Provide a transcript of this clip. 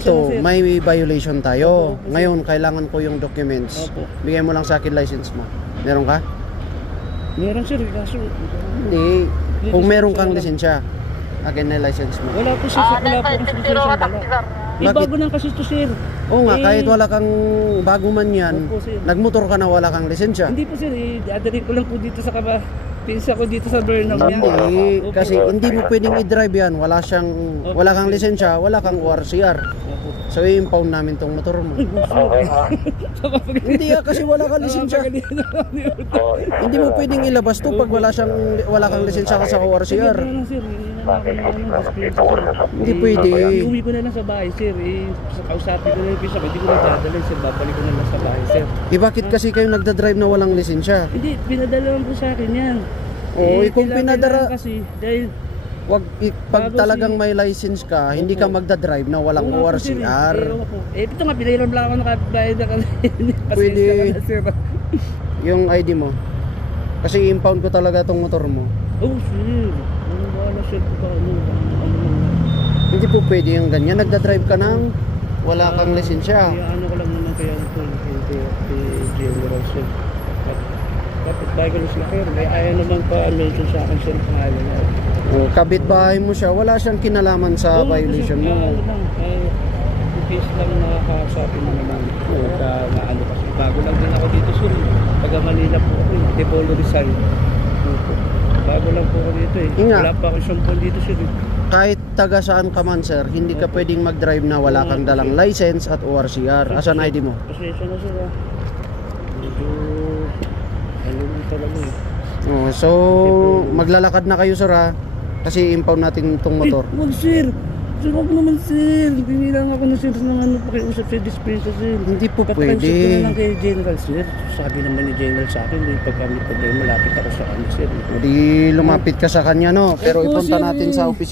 Ito, sir. may violation tayo. Opo, sir. Ngayon, kailangan ko yung documents. Opo. Bigay mo lang sa akin license mo. Meron ka? Meron sir, kaso Hindi. Kung Dito, meron sir, kang wala. lisensya, akin na license mo. wala po sir, wala po akong suspension dala. Bakit? Bago lang kasi ito sir. Oo nga, Eh, kahit wala kang bago man yan, Opo, sir. nagmotor ka na wala kang lisensya. Hindi po sir, dadalhin ko lang po dito sa pinsa ko dito sa burnout niya. Hindi, Opo. kasi hindi mo pwedeng i-drive yan. Wala kang lisensya, wala kang ORCR. Opo. So, i-impound namin tong motor mo. Ay, sir. Hindi kasi wala kang lisensya. Hindi mo pwedeng ilabas to pag wala kang lisensya ka sa ORCR. Hindi pwede. Uwi ko na lang sa bahay, sir. Sa kausapin ko na yung pisa ko, hindi ko na dadalhin, sir. Babalik ko na lang sa bahay, sir. Bakit kasi kayo nagdadrive na walang lisensya? Hindi, pinadalawan ko sa akin yan. Oo, kung kailangan pinadara, kasi, dahil pag Bago talagang si- may license ka, hindi ka Opo. magdadrive na walang wala po, sir, ORCR. ito nga, pinairam lang ako nakabayad na kanina. Pwede. Pasensya ka na, sir. Yung ID mo. Kasi impound ko talaga tong motor mo. Oh, sir. Ano ba na, sir? Ano. Hindi po pwede yung ganyan. Nagdadrive ka nang wala kang lisensya. Kaya ano ko lang naman kaya ito, kay General, sir. Kapit bahay ko lang sila, pero may ayaw naman pa mention sa akin, sir, pangalan niya. Kabit-bahay mo siya, wala siyang kinalaman sa violation mo. Ano lang, ipis lang nakakasapin mo naman. Na ano kasi, bago lang din ako dito, sir. Taga Manila po ako, Dipolo Rizal. Bago lang po ako dito eh. Inga. Wala pa ako isang buwan dito, sir. Kahit taga saan ka man, sir, hindi ka pwedeng mag-drive na wala kang dalang license at ORCR. Asan ID mo? Pasensya na, sir. Medyo, ano mo talaga eh. So, maglalakad na kayo, sir, ha? Kasi impound natin itong motor. Eh, wag, sir. Sir, wag naman, sir. Hindi lang ako na, sir, ng ano, pakiusap sa dispensa, sir. Hindi po Papakiusap ko na pwede. lang kay General, sir. Sabi naman ni General sa akin, pagka may problema, lapit ako sa kanya, sir. Hindi lumapit ka sa kanya, no? Pero Opo, ipunta sir, natin eh. sa opisina.